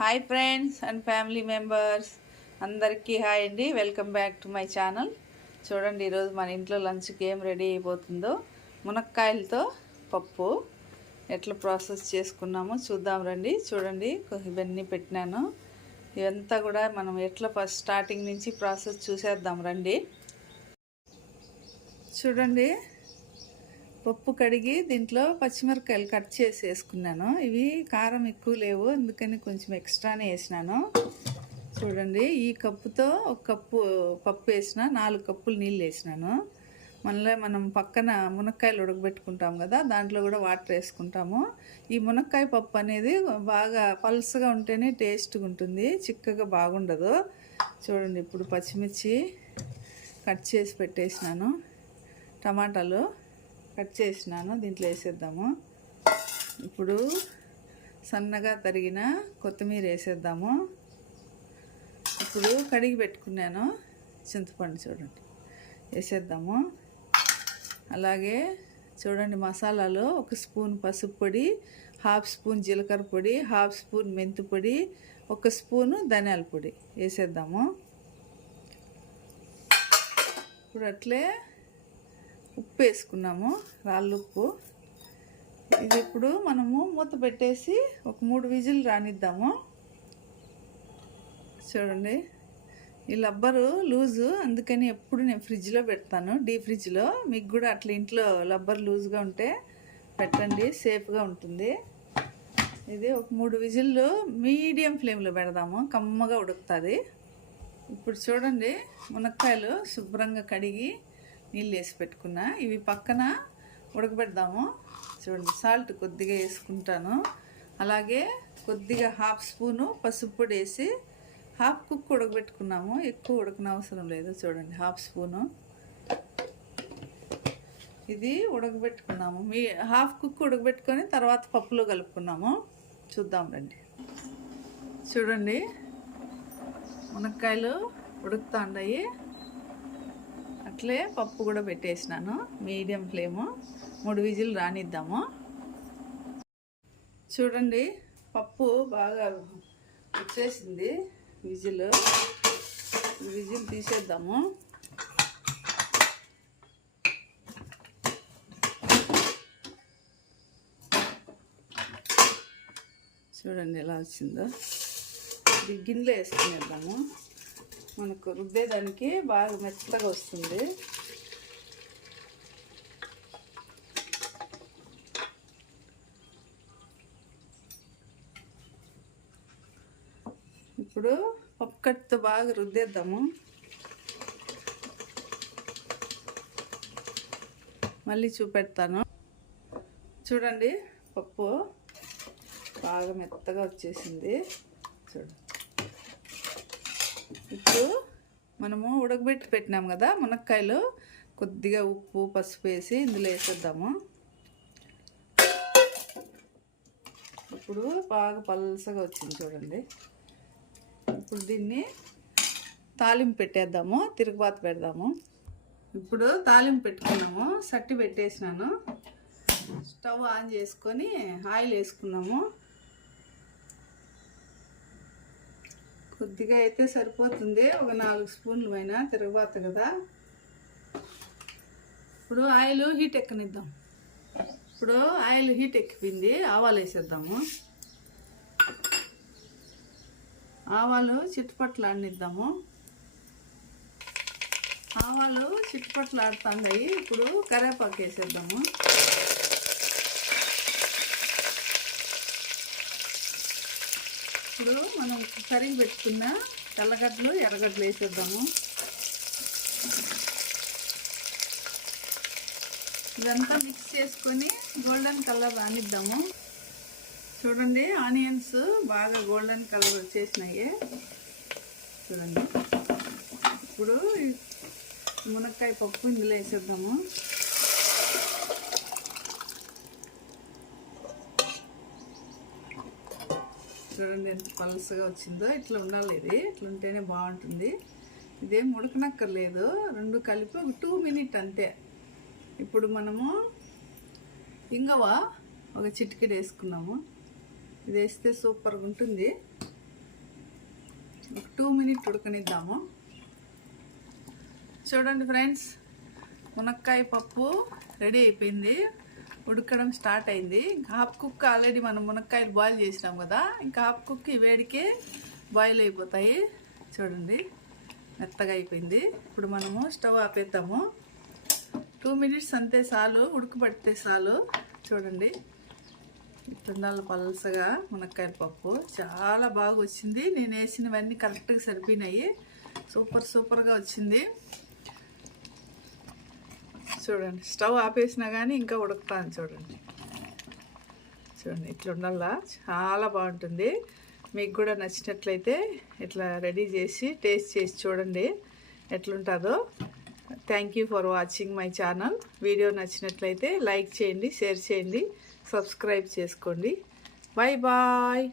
Hi friends and family members అందరికీ hi అండి. Welcome back to my channel. చూడండి, ఈరోజు మన ఇంట్లో లంచ్కి ఏం రెడీ అయిపోతుందో. మునక్కాయలతో పప్పు ఎట్లా ప్రాసెస్ చేసుకున్నామో చూద్దాం రండి. చూడండి, ఇవన్నీ పెట్టినాను. ఇవంతా కూడా మనం ఎట్లా ఫస్ట్ స్టార్టింగ్ నుంచి ప్రాసెస్ చూసేద్దాం రండి. చూడండి, పప్పు కడిగి దీంట్లో పచ్చిమిరపకాయలు కట్ చేసి వేసుకున్నాను. ఇవి కారం ఎక్కువ లేవు, అందుకని కొంచెం ఎక్స్ట్రానే వేసినాను. చూడండి, ఈ కప్పుతో ఒక కప్పు పప్పు వేసిన, 4 కప్పులు నీళ్ళు వేసినాను. మళ్ళీ మనం పక్కన మునక్కాయలు ఉడకబెట్టుకుంటాం కదా, దాంట్లో కూడా వాటర్ వేసుకుంటాము. ఈ మునక్కాయ పప్పు అనేది బాగా పల్సగా ఉంటేనే టేస్ట్గా ఉంటుంది, చిక్కగా బాగుండదు. చూడండి, ఇప్పుడు పచ్చిమిర్చి కట్ చేసి పెట్టేసినాను, టమాటాలు కట్ చేసినాను, దీంట్లో వేసేద్దాము. ఇప్పుడు సన్నగా తరిగిన కొత్తిమీర వేసేద్దాము. ఇప్పుడు కడిగి పెట్టుకున్నాను చింతపండు, చూడండి వేసేద్దాము. అలాగే చూడండి, మసాలాలు 1 స్పూన్ పసుపు పొడి, 1/2 స్పూన్ జీలకర్ర పొడి, 1/2 స్పూన్ మెంతి పొడి, 1 స్పూను ధనియాల పొడి వేసేద్దాము. ఇప్పుడు అట్లే ఉప్పు వేసుకున్నాము, రాళ్ళుప్పు. ఇది ఇప్పుడు మనము మూత పెట్టేసి ఒక 3 విజిల్ రానిద్దాము. చూడండి, ఈ లబ్బరు లూజు, అందుకని ఎప్పుడు నేను ఫ్రిడ్జ్లో పెడతాను, డీప్ ఫ్రిడ్జ్లో. మీకు కూడా అట్లా ఇంట్లో లబ్బర్ లూజ్గా ఉంటే పెట్టండి, సేఫ్గా ఉంటుంది. ఇది ఒక 3 విజిల్లు మీడియం ఫ్లేమ్లో పెడదాము, కమ్మగా ఉడుకుతుంది. ఇప్పుడు చూడండి, మునక్కాయలు శుభ్రంగా కడిగి నీళ్ళు వేసి పెట్టుకున్నా, ఇవి పక్కన ఉడకబెడదాము. చూడండి, సాల్ట్ కొద్దిగా వేసుకుంటాను. అలాగే కొద్దిగా 1/2 స్పూను పసుపు పొడి వేసి 1/2 కుక్ ఉడకబెట్టుకున్నాము, ఎక్కువ ఉడకన అవసరం లేదు. చూడండి, 1/2 స్పూను ఇది ఉడకబెట్టుకున్నాము. 1/2 కుక్ ఉడకబెట్టుకొని తర్వాత పప్పులో కలుపుకున్నాము. చూద్దాం రండి. చూడండి, మునక్కాయలు ఉడుకుతా ఉన్నాయి. అట్లే పప్పు కూడా పెట్టేసినాను, మీడియం ఫ్లేము, 3 విజిల్ రానిద్దాము. చూడండి, పప్పు బాగా వచ్చేసింది, విజిల్ తీసేద్దాము. చూడండి ఎలా వచ్చిందో. ఇది గిన్నెలో వేసుకునేద్దాము, మనకు రుద్దేదానికి బాగా మెత్తగా వస్తుంది. ఇప్పుడు పప్పు కట్టుతో బాగా రుద్దేద్దాము. మళ్ళీ చూపెడతాను. చూడండి, పప్పు బాగా మెత్తగా వచ్చేసింది. చూడండి, ఇప్పుడు మనము ఉడకబెట్టి పెట్టినాం కదా మునక్కాయలు, కొద్దిగా ఉప్పు పసుపు వేసి ఇందులో వేసేద్దాము. ఇప్పుడు బాగా పల్సగా వచ్చింది చూడండి. ఇప్పుడు దీన్ని తాలింపు పెట్టేద్దాము, తిరుగుబాతు పెడదాము. ఇప్పుడు తాలింపు పెట్టుకున్నాము, సట్టి పెట్టేసినాను. స్టవ్ ఆన్ చేసుకొని ఆయిల్ వేసుకున్నాము. కొద్దిగా అయితే సరిపోతుంది, ఒక 4 స్పూన్లు పైన తిరగబాత కదా. ఇప్పుడు ఆయిల్ హీట్ ఎక్కనిద్దాం. ఇప్పుడు ఆయిల్ హీట్ ఎక్కిపోయింది, ఆవాలు వేసేద్దాము. ఆవాలు చిట్టుపట్లు ఆడనిద్దాము. ఆవాలు చిట్టుపట్లు ఆడుతున్నాయి. ఇప్పుడు కరివేపాకు వేసేద్దాము. ఇప్పుడు మనం కరిగి పెట్టుకున్న తెల్లగడ్డలు ఎర్రగడ్డలు వేసేద్దాము. ఇదంతా మిక్స్ చేసుకొని గోల్డెన్ కలర్ రానిద్దాము. చూడండి, ఆనియన్స్ బాగా గోల్డెన్ కలర్ వచ్చేసినాయి. చూడండి, ఇప్పుడు మునక్కాయ పప్పు ఇందులో వేసేద్దాము. చూడండి ఎంత పలుసగా వచ్చిందో, ఇట్లా ఉండాలి. ఇది ఇట్లా ఉంటేనే బాగుంటుంది. ఇదేం ఉడకనక్కర్లేదు, 2 కలిపి ఒక 2 మినిట్ అంతే. ఇప్పుడు మనము ఇంగవ ఒక చిటికెడు వేసుకున్నాము. ఇది వేస్తే సూపర్గా ఉంటుంది. 2 మినిట్ ఉడకనిద్దాము. చూడండి ఫ్రెండ్స్, మునక్కాయ పప్పు రెడీ అయిపోయింది, ఉడకడం స్టార్ట్ అయింది. ఇంకా హాఫ్ కుక్ ఆల్రెడీ మనం మునక్కాయలు బాయిల్ చేసినాం కదా, ఇంకా హాఫ్ కుక్ ఈ వేడికే బాయిల్ అయిపోతాయి. చూడండి మెత్తగా అయిపోయింది. ఇప్పుడు మనము స్టవ్ ఆపేద్దాము. 2 మినిట్స్ అంతే చాలు, ఉడకబడితే చాలు. చూడండి ఇట్లుండాలి పల్సగా మునక్కాయల పప్పు. చాలా బాగా వచ్చింది. నేను వేసినవన్నీ కరెక్ట్గా సరిపోయినాయి. సూపర్గా వచ్చింది. చూడండి స్టవ్ ఆపేసినా కానీ ఇంకా ఉడుకుతాను. చూడండి ఇట్లా ఉండాలా, చాలా బాగుంటుంది. మీకు కూడా నచ్చినట్లయితే ఇట్లా రెడీ చేసి టేస్ట్ చేసి చూడండి ఎట్లుంటుందో. Thank you for watching my channel. Video నచ్చినట్లయితే లైక్ చేయండి, షేర్ చేయండి, సబ్స్క్రైబ్ చేసుకోండి. Bye bye.